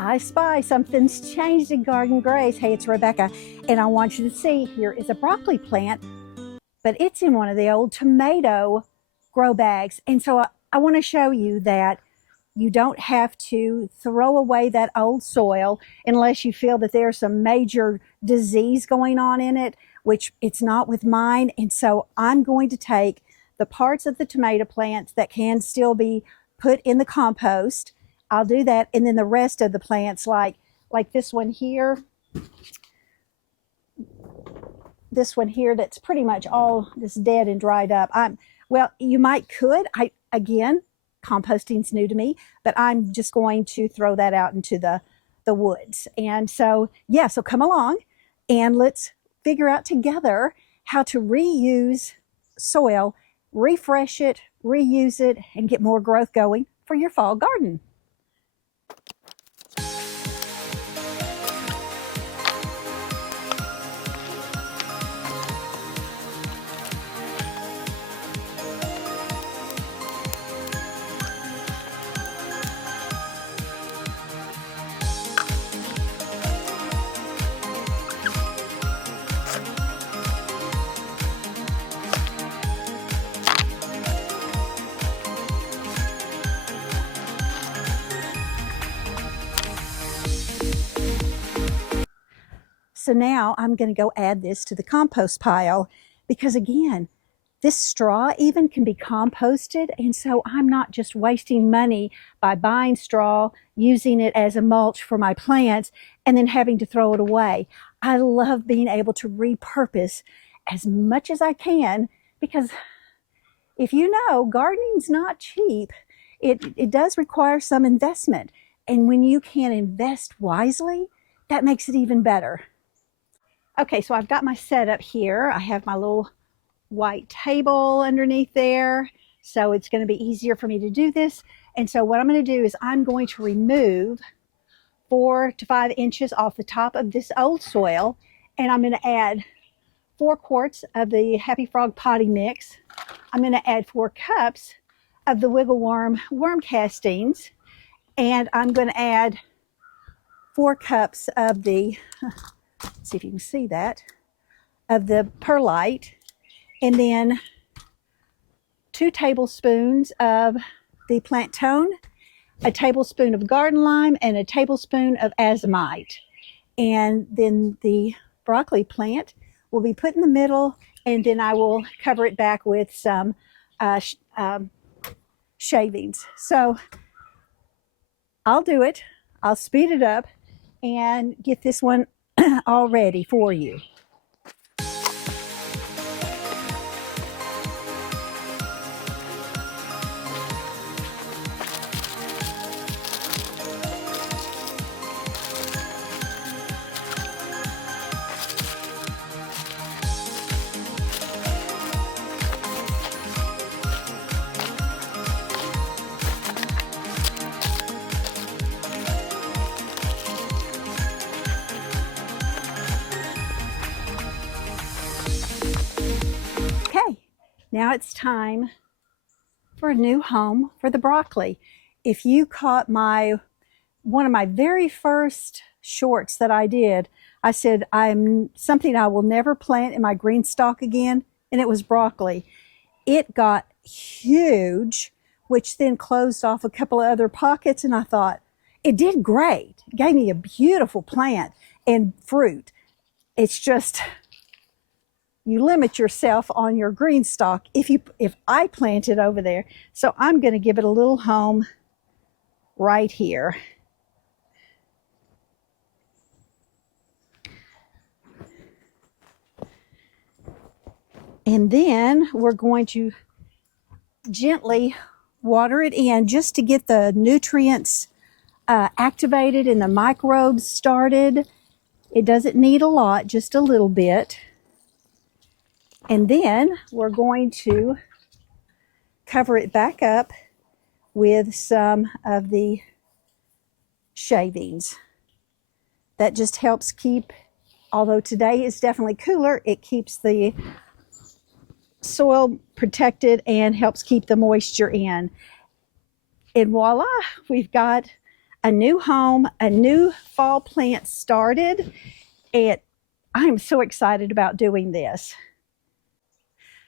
I spy something's changed in Garden Grace. Hey, it's Rebecca, and I want you to see, here is a broccoli plant, but it's in one of the old tomato grow bags. And so I want to show you that you don't have to throw away that old soil unless you feel that there's some major disease going on in it, which it's not with mine. And so I'm going to take the parts of the tomato plants that can still be put in the compost. I'll do that, and then the rest of the plants, like this one here, that's pretty much all just dead and dried up. Well, you could. Again, composting's new to me, but I'm just going to throw that out into the woods. And so, yeah, so come along and let's figure out together how to reuse soil, refresh it, reuse it, and get more growth going for your fall garden. So now I'm going to go add this to the compost pile, because again, this straw even can be composted, and so I'm not just wasting money by buying straw, using it as a mulch for my plants, and then having to throw it away. I love being able to repurpose as much as I can, because if you know, gardening's not cheap. It does require some investment, and when you can invest wisely, that makes it even better. Okay, so I've got my setup here. I have my little white table underneath there, so it's going to be easier for me to do this. And so what I'm going to do is I'm going to remove 4 to 5 inches off the top of this old soil, and I'm going to add 4 quarts of the Happy Frog potty mix. I'm going to add 4 cups of the Wiggle Worm Worm Castings, and I'm going to add 4 cups of the, see if you can see that, of the perlite, and then 2 tablespoons of the plantain, a tablespoon of garden lime, and a tablespoon of azomite. And then the broccoli plant will be put in the middle, and then I will cover it back with some shavings. So I'll do it. I'll speed it up and get this one all ready for you. Now it's time for a new home for the broccoli. If you caught one of my very first shorts that I did, I said I'm something I will never plant in my GreenStalk again, and it was broccoli. It got huge, which then closed off a couple of other pockets, and I thought, it did great. It gave me a beautiful plant and fruit. It's just, you limit yourself on your GreenStalk if I plant it over there. So I'm going to give it a little home right here. And then we're going to gently water it in just to get the nutrients activated and the microbes started. It doesn't need a lot, just a little bit. And then we're going to cover it back up with some of the shavings. That just helps keep, although today is definitely cooler, it keeps the soil protected and helps keep the moisture in. And voila, we've got a new home, a new fall plant started, and I'm so excited about doing this.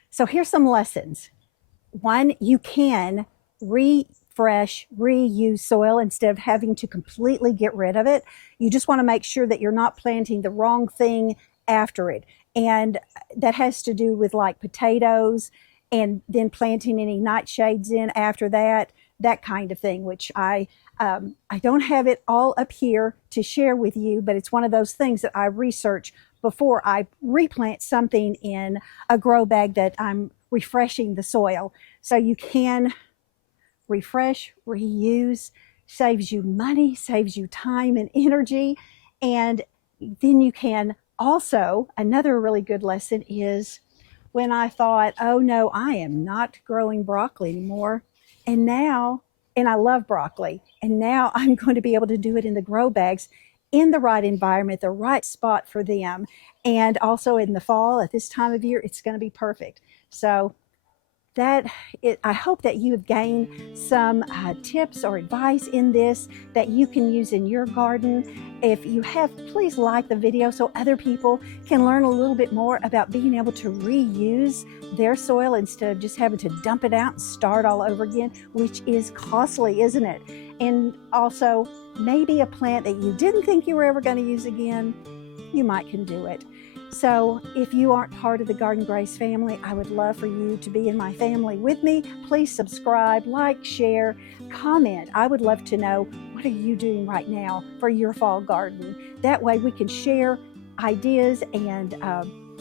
So here's some lessons. One, you can refresh, reuse soil instead of having to completely get rid of it. You just want to make sure that you're not planting the wrong thing after it. And that has to do with like potatoes and then planting any nightshades in after that, that kind of thing, which I don't have it all up here to share with you, but it's one of those things that I research before I replant something in a grow bag that I'm refreshing the soil. So you can refresh, reuse, saves you money, saves you time and energy. And then you can also, another really good lesson is when I thought, oh no, I am not growing broccoli anymore. And now, and I love broccoli, and now I'm going to be able to do it in the grow bags in the right environment, the right spot for them. And also in the fall at this time of year, it's going to be perfect. So I hope that you have gained some tips or advice in this that you can use in your garden. If you have, please like the video so other people can learn a little bit more about being able to reuse their soil instead of just having to dump it out and start all over again, which is costly, isn't it? And also, maybe a plant that you didn't think you were ever going to use again, you might can do it. So if you aren't part of the Garden Grace family, I would love for you to be in my family with me. Please subscribe, like, share, comment. I would love to know, what are you doing right now for your fall garden? That way we can share ideas and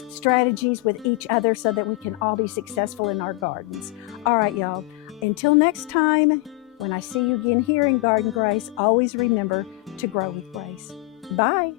strategies with each other so that we can all be successful in our gardens. All right, y'all. Until next time, when I see you again here in Garden Grace, always remember to grow with grace. Bye.